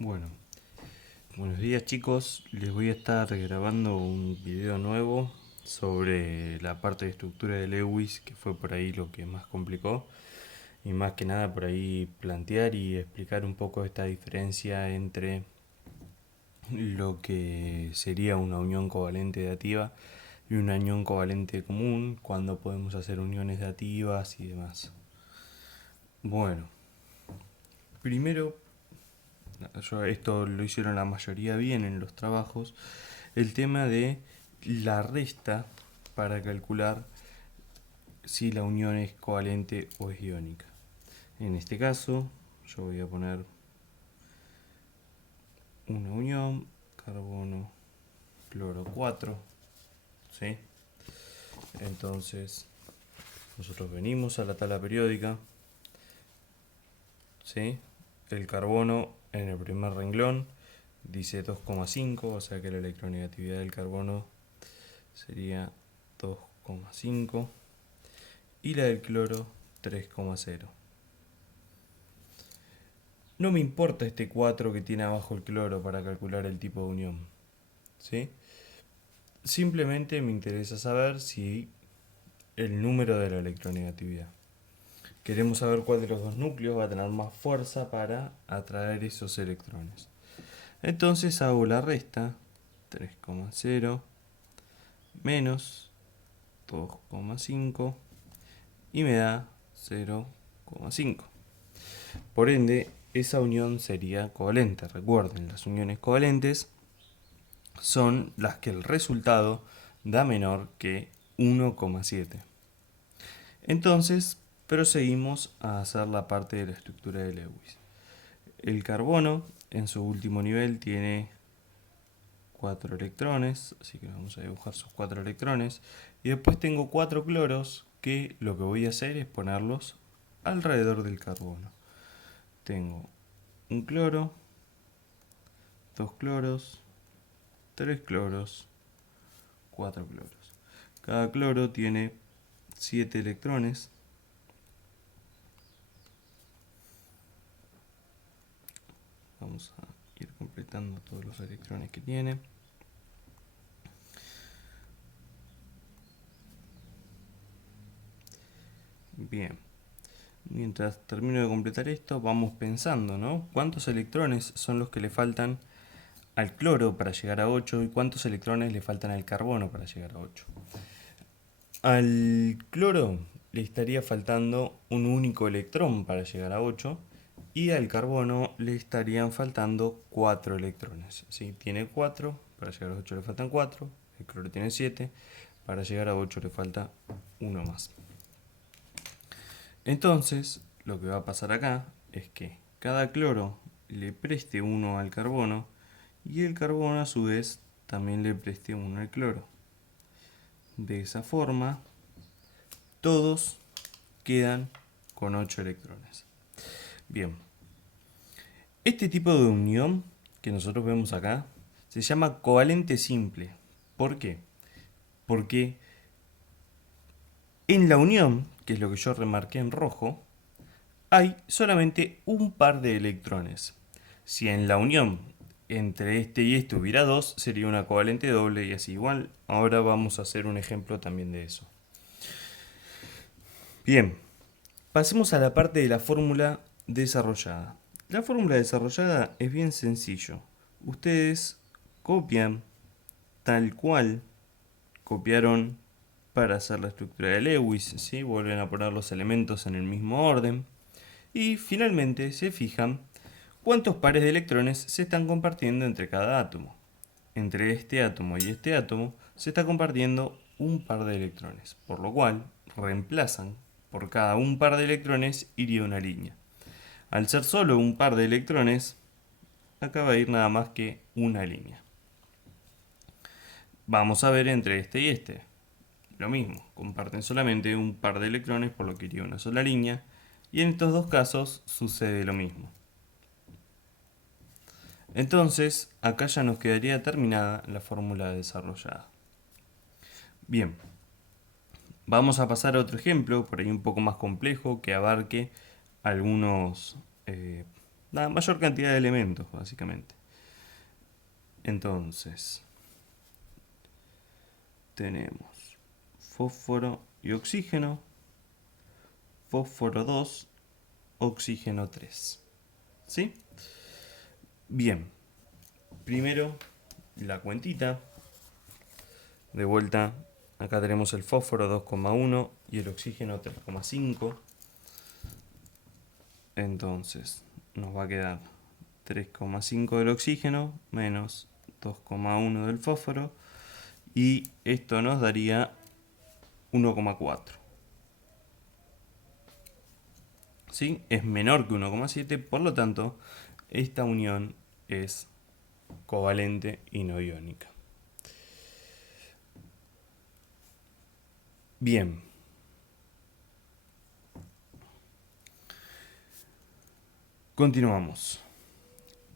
Bueno, buenos días chicos, les voy a estar grabando un video nuevo sobre la parte de estructura de Lewis, que fue por ahí lo que más complicó, y más que nada por ahí plantear y explicar un poco esta diferencia entre lo que sería una unión covalente dativa y una unión covalente común, cuando podemos hacer uniones dativas y demás. Bueno, primero, esto lo hicieron la mayoría bien en los trabajos, el tema de la resta para calcular si la unión es covalente o es iónica. En este caso, yo voy a poner una unión, carbono, cloro 4, ¿sí? Entonces, nosotros venimos a la tabla periódica, ¿sí? El carbono en el primer renglón dice 2,5, o sea que la electronegatividad del carbono sería 2,5 y la del cloro 3,0. No me importa este 4 que tiene abajo el cloro para calcular el tipo de unión, ¿sí? Simplemente me interesa saber si el número de la electronegatividad. Queremos saber cuál de los dos núcleos va a tener más fuerza para atraer esos electrones. Entonces hago la resta, 3,0 menos 2,5 y me da 0,5. Por ende, esa unión sería covalente. Recuerden, las uniones covalentes son las que el resultado da menor que 1,7. Entonces, proseguimos a hacer la parte de la estructura de Lewis. El carbono, en su último nivel, tiene 4 electrones, así que vamos a dibujar sus 4 electrones. Y después tengo 4 cloros que lo que voy a hacer es ponerlos alrededor del carbono. Tengo un cloro, 2 cloros, 3 cloros, 4 cloros. Cada cloro tiene 7 electrones. Vamos a ir completando todos los electrones que tiene. Bien. Mientras termino de completar esto, vamos pensando, ¿no? ¿Cuántos electrones son los que le faltan al cloro para llegar a 8 y cuántos electrones le faltan al carbono para llegar a 8? Al cloro le estaría faltando un único electrón para llegar a 8 y al carbono le estarían faltando 4 electrones. ¿Sí? Tiene 4, para llegar a 8 le faltan 4, el cloro tiene 7, para llegar a 8 le falta uno más. Entonces, lo que va a pasar acá es que cada cloro le preste 1 al carbono y el carbono a su vez también le preste 1 al cloro. De esa forma, todos quedan con 8 electrones. Bien, este tipo de unión que nosotros vemos acá se llama covalente simple. ¿Por qué? Porque en la unión, que es lo que yo remarqué en rojo, hay solamente un par de electrones. Si en la unión entre este y este hubiera dos, sería una covalente doble y así igual. Ahora vamos a hacer un ejemplo también de eso. Bien, pasemos a la parte de la fórmula desarrollada. La fórmula desarrollada es bien sencillo. Ustedes copian tal cual copiaron para hacer la estructura de Lewis, ¿sí? Vuelven a poner los elementos en el mismo orden y finalmente se fijan cuántos pares de electrones se están compartiendo entre cada átomo. Entre este átomo y este átomo se está compartiendo un par de electrones, por lo cual reemplazan por cada un par de electrones iría una línea. Al ser solo un par de electrones, acá va a ir nada más que una línea. Vamos a ver entre este y este. Lo mismo, comparten solamente un par de electrones, por lo que iría una sola línea. Y en estos dos casos sucede lo mismo. Entonces, acá ya nos quedaría terminada la fórmula desarrollada. Bien, vamos a pasar a otro ejemplo, por ahí un poco más complejo, que abarque algunos la mayor cantidad de elementos, básicamente. Entonces, tenemos fósforo y oxígeno, fósforo 2, oxígeno 3. ¿Sí? Bien, primero la cuentita. De vuelta, acá tenemos el fósforo 2,1 y el oxígeno 3,5. Entonces, nos va a quedar 3,5 del oxígeno menos 2,1 del fósforo. Y esto nos daría 1,4. ¿Sí? Es menor que 1,7, por lo tanto, esta unión es covalente y no iónica. Bien. Continuamos.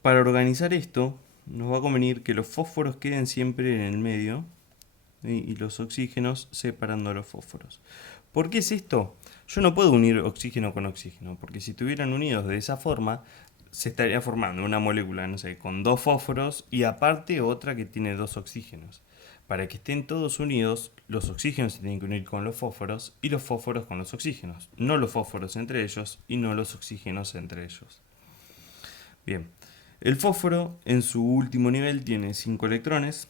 Para organizar esto, nos va a convenir que los fósforos queden siempre en el medio, ¿sí? Y los oxígenos separando a los fósforos. ¿Por qué es esto? Yo no puedo unir oxígeno con oxígeno, porque si estuvieran unidos de esa forma, se estaría formando una molécula, no sé, con 2 fósforos y aparte otra que tiene 2 oxígenos. Para que estén todos unidos, los oxígenos se tienen que unir con los fósforos y los fósforos con los oxígenos. No los fósforos entre ellos y no los oxígenos entre ellos. Bien, el fósforo en su último nivel tiene 5 electrones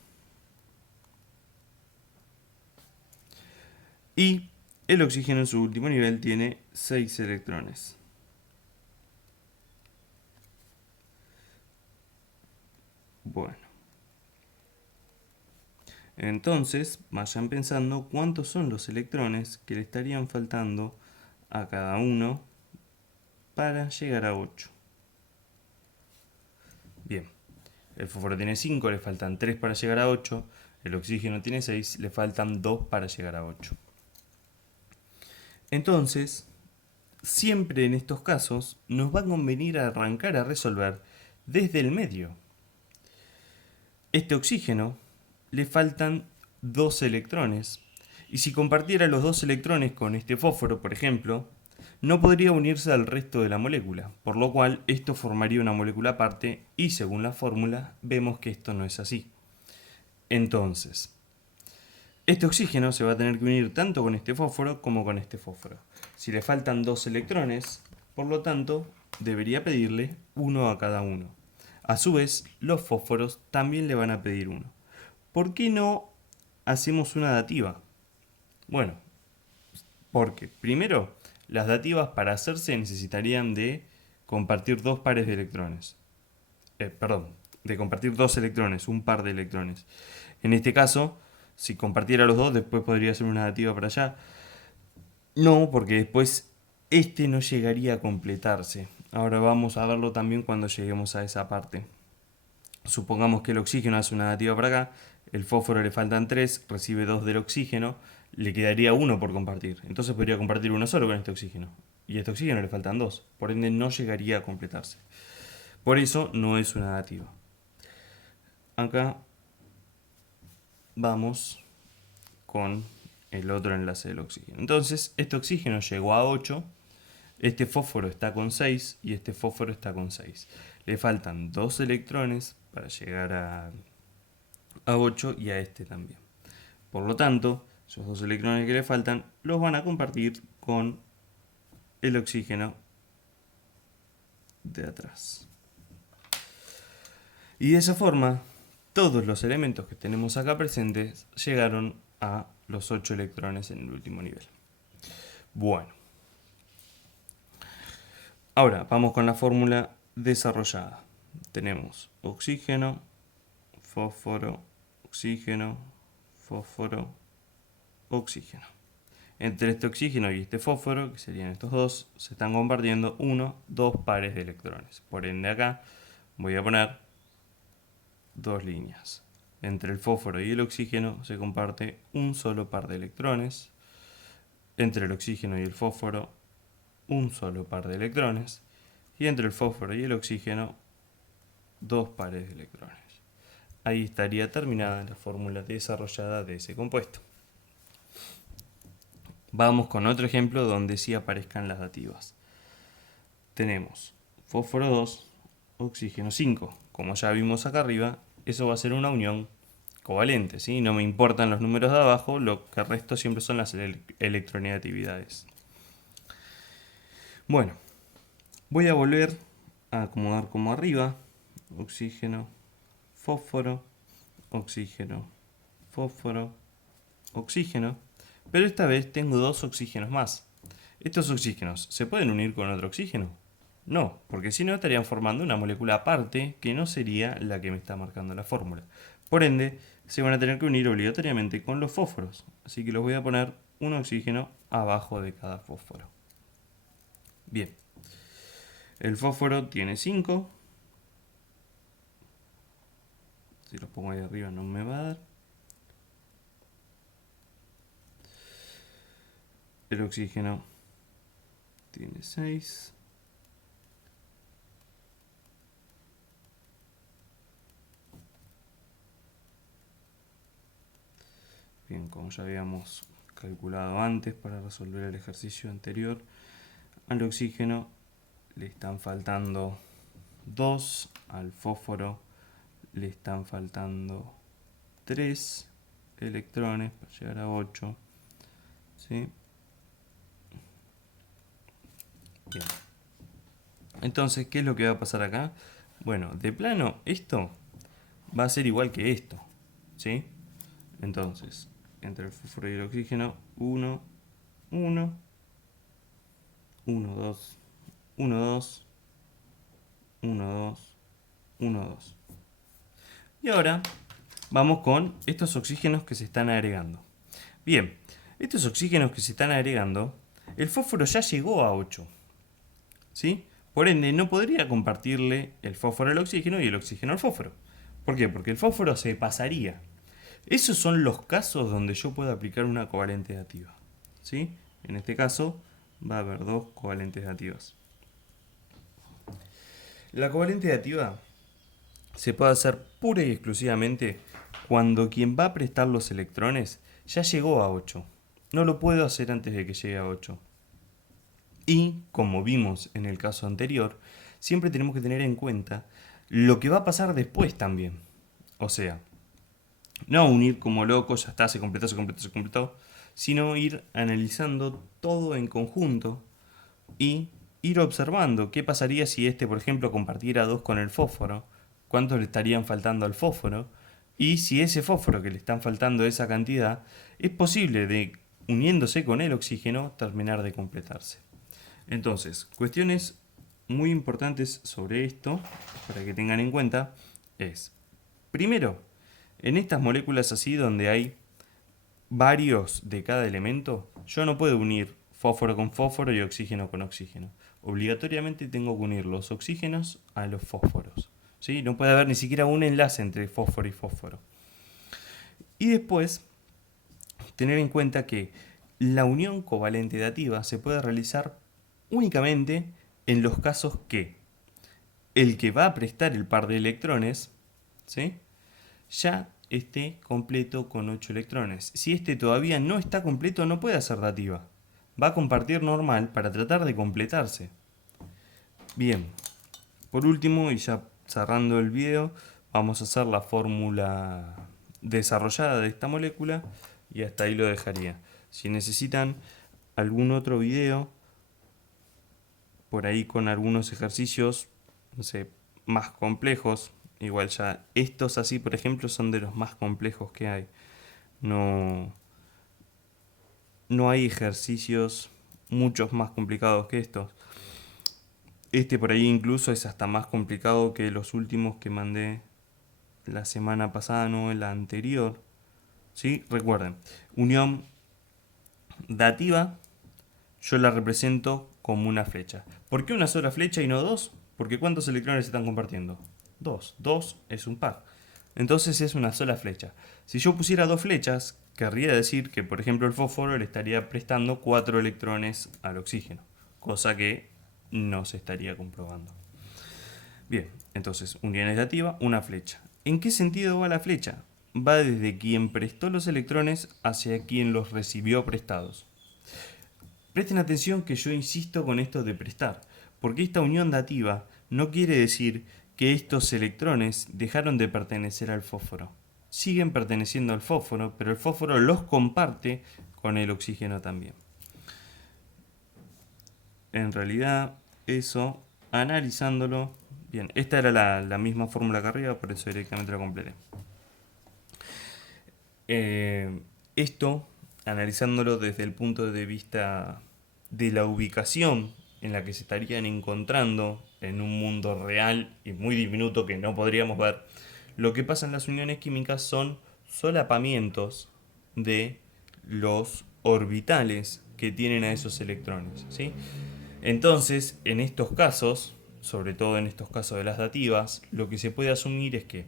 y el oxígeno en su último nivel tiene 6 electrones. Bueno, entonces vayan pensando cuántos son los electrones que le estarían faltando a cada uno para llegar a 8. Bien, el fósforo tiene 5, le faltan 3 para llegar a 8. El oxígeno tiene 6, le faltan 2 para llegar a 8. Entonces, siempre en estos casos nos va a convenir arrancar a resolver desde el medio. Este oxígeno le faltan 2 electrones. Y si compartiera los 2 electrones con este fósforo, por ejemplo, no podría unirse al resto de la molécula, por lo cual esto formaría una molécula aparte y según la fórmula vemos que esto no es así. Entonces, este oxígeno se va a tener que unir tanto con este fósforo como con este fósforo. Si le faltan 2 electrones, por lo tanto, debería pedirle uno a cada uno. A su vez, los fósforos también le van a pedir uno. ¿Por qué no hacemos una dativa? Bueno, porque primero, las dativas para hacerse necesitarían de compartir 2 pares de electrones. Perdón, de compartir 2 electrones, un par de electrones. En este caso, si compartiera los dos, después podría ser una dativa para allá. No, porque después este no llegaría a completarse. Ahora vamos a verlo también cuando lleguemos a esa parte. Supongamos que el oxígeno hace una dativa para acá, el fósforo le faltan 3, recibe 2 del oxígeno, le quedaría 1 por compartir. Entonces podría compartir uno solo con este oxígeno. Y a este oxígeno le faltan 2, por ende no llegaría a completarse. Por eso no es una dativa. Acá vamos con el otro enlace del oxígeno. Entonces, este oxígeno llegó a 8, este fósforo está con 6 y este fósforo está con 6. Le faltan 2 electrones para llegar a 8 y a este también. Por lo tanto, esos 2 electrones que le faltan los van a compartir con el oxígeno de atrás. Y de esa forma, todos los elementos que tenemos acá presentes llegaron a los 8 electrones en el último nivel. Bueno. Ahora, vamos con la fórmula desarrollada. Tenemos oxígeno, fósforo, oxígeno, fósforo, oxígeno. Entre este oxígeno y este fósforo, que serían estos dos, se están compartiendo 2 pares de electrones. Por ende acá voy a poner 2 líneas. Entre el fósforo y el oxígeno se comparte un solo par de electrones. Entre el oxígeno y el fósforo, un solo par de electrones. Y entre el fósforo y el oxígeno, 2 pares de electrones. Ahí estaría terminada la fórmula desarrollada de ese compuesto. Vamos con otro ejemplo donde sí aparezcan las dativas. Tenemos fósforo 2, oxígeno 5. Como ya vimos acá arriba, eso va a ser una unión covalente, ¿sí? No me importan los números de abajo, lo que resto siempre son las electronegatividades. Bueno, voy a volver a acomodar como arriba, oxígeno, fósforo, oxígeno, fósforo, oxígeno, pero esta vez tengo dos oxígenos más. ¿Estos oxígenos se pueden unir con otro oxígeno? No, porque si no estarían formando una molécula aparte que no sería la que me está marcando la fórmula. Por ende, se van a tener que unir obligatoriamente con los fósforos. Así que los voy a poner un oxígeno abajo de cada fósforo. Bien, el fósforo tiene 5. Si los pongo ahí arriba no me va a dar. El oxígeno tiene 6. Bien, como ya habíamos calculado antes para resolver el ejercicio anterior, al oxígeno le están faltando 2, al fósforo le están faltando 3 electrones para llegar a 8. ¿Sí? Bien. Entonces, ¿qué es lo que va a pasar acá? Bueno, de plano, esto va a ser igual que esto. ¿Sí? Entonces, entre el fósforo y el oxígeno, 1, 1, 1, 2, 1, 2, 1, 2, 1, 2. Y ahora vamos con estos oxígenos que se están agregando. Bien, estos oxígenos que se están agregando, el fósforo ya llegó a 8. ¿Sí? Por ende, no podría compartirle el fósforo al oxígeno y el oxígeno al fósforo. ¿Por qué? Porque el fósforo se pasaría. Esos son los casos donde yo puedo aplicar una covalente dativa. ¿Sí? En este caso va a haber dos covalentes dativas. La covalente dativa se puede hacer pura y exclusivamente cuando quien va a prestar los electrones ya llegó a 8. No lo puedo hacer antes de que llegue a 8. Y, como vimos en el caso anterior, siempre tenemos que tener en cuenta lo que va a pasar después también. O sea, no unir como locos, ya está, se completó, sino ir analizando todo en conjunto y ir observando qué pasaría si este, por ejemplo, compartiera 2 con el fósforo, cuántos le estarían faltando al fósforo, y si ese fósforo que le están faltando esa cantidad, es posible de, uniéndose con el oxígeno, terminar de completarse. Entonces, cuestiones muy importantes sobre esto, para que tengan en cuenta, es, primero, en estas moléculas así donde hay varios de cada elemento, yo no puedo unir fósforo con fósforo y oxígeno con oxígeno. Obligatoriamente tengo que unir los oxígenos a los fósforos. ¿Sí? No puede haber ni siquiera un enlace entre fósforo y fósforo. Y después, tener en cuenta que la unión covalente dativa se puede realizar únicamente en los casos que el que va a prestar el par de electrones, ¿sí?, ya esté completo con 8 electrones. Si este todavía no está completo, no puede hacer dativa. Va a compartir normal para tratar de completarse. Bien, por último, y ya cerrando el video, vamos a hacer la fórmula desarrollada de esta molécula y hasta ahí lo dejaría. Si necesitan algún otro video, por ahí con algunos ejercicios, no sé, más complejos, igual ya estos así, por ejemplo, son de los más complejos que hay. No, no hay ejercicios muchos más complicados que estos. Este por ahí incluso es hasta más complicado que los últimos que mandé la semana pasada, no la anterior. ¿Sí? Recuerden, unión dativa yo la represento como una flecha. ¿Por qué una sola flecha y no dos? Porque ¿cuántos electrones se están compartiendo? Dos. Dos es un par. Entonces es una sola flecha. Si yo pusiera dos flechas, querría decir que, por ejemplo, el fósforo le estaría prestando 4 electrones al oxígeno, cosa que no se estaría comprobando. Bien, entonces, unión dativa, una flecha. ¿En qué sentido va la flecha? Va desde quien prestó los electrones hacia quien los recibió prestados. Presten atención que yo insisto con esto de prestar, porque esta unión dativa no quiere decir que estos electrones dejaron de pertenecer al fósforo. Siguen perteneciendo al fósforo, pero el fósforo los comparte con el oxígeno también. En realidad, eso, analizándolo, bien, esta era la misma fórmula que arriba, por eso directamente la completé. Esto, analizándolo desde el punto de vista de la ubicación en la que se estarían encontrando en un mundo real y muy diminuto que no podríamos ver, lo que pasa en las uniones químicas son solapamientos de los orbitales que tienen a esos electrones, ¿sí? Entonces, en estos casos, sobre todo en estos casos de las dativas, lo que se puede asumir es que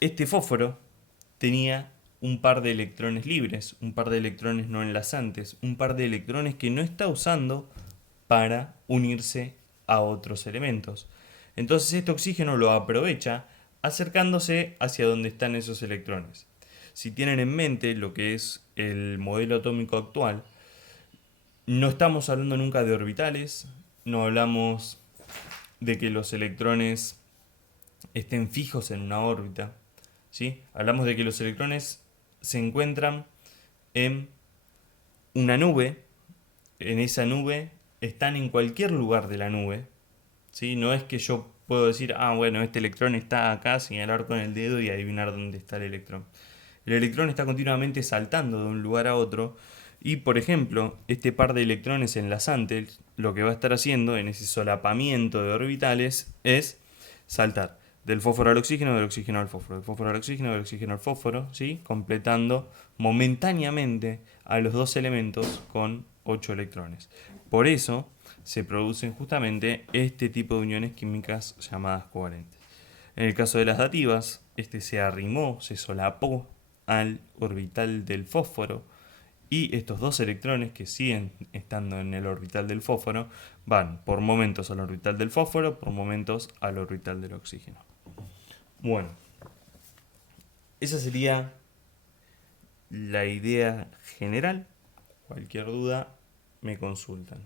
este fósforo tenía un par de electrones libres, un par de electrones no enlazantes, un par de electrones que no está usando para unirse a otros elementos. Entonces este oxígeno lo aprovecha acercándose hacia donde están esos electrones. Si tienen en mente lo que es el modelo atómico actual, no estamos hablando nunca de orbitales, no hablamos de que los electrones estén fijos en una órbita, ¿sí? Hablamos de que los electrones se encuentran en una nube, en esa nube están en cualquier lugar de la nube, ¿sí? No es que yo puedo decir, ah, bueno, este electrón está acá, señalar con el dedo y adivinar dónde está el electrón. El electrón está continuamente saltando de un lugar a otro y, por ejemplo, este par de electrones enlazantes lo que va a estar haciendo en ese solapamiento de orbitales es saltar del fósforo al oxígeno, del oxígeno al fósforo, del fósforo al oxígeno, del oxígeno al fósforo, ¿sí? Completando momentáneamente a los dos elementos con 8 electrones. Por eso se producen justamente este tipo de uniones químicas llamadas covalentes. En el caso de las dativas, este se arrimó, se solapó al orbital del fósforo y estos dos electrones que siguen estando en el orbital del fósforo van por momentos al orbital del fósforo, por momentos al orbital del oxígeno. Bueno, esa sería la idea general. Cualquier duda me consultan.